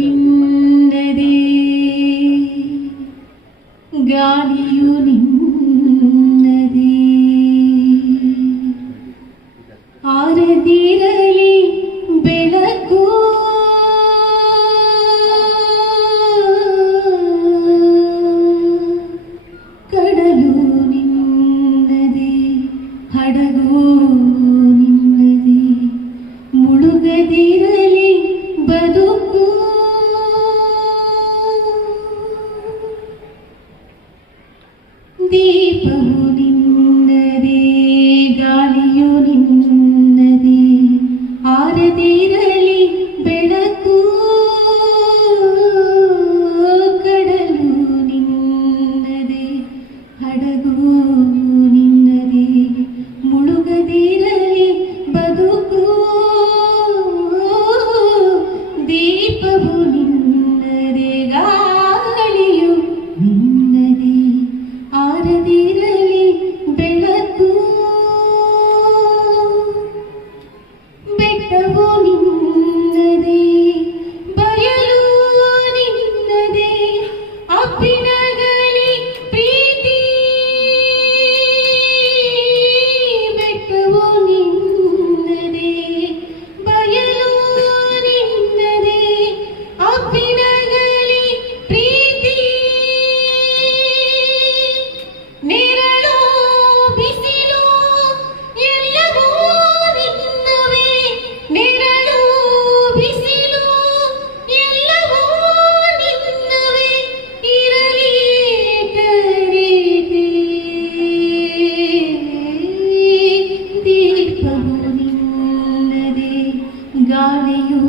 ദീപമുണിന്നതേ ഗാലിയു നിന്നതേ. ആരതിരലി ಬೆಳಕು ಕಡಲು ನಿನ್ನದೆ ಹಡಗ ದೀಪವು ನಿನ್ನದೇ ಗಾಳಿಯು ನಿನ್ನದೇ ಆರದಿರಲಿ ಬೆಳಕು ಕಡಲು ನಿನ್ನದೇ ಹಡಗು ನಿನ್ನದೇ ಮುಳುಗದಿರಲಿ ಬದುಕು ದೀಪವು ನಿನ್ನ you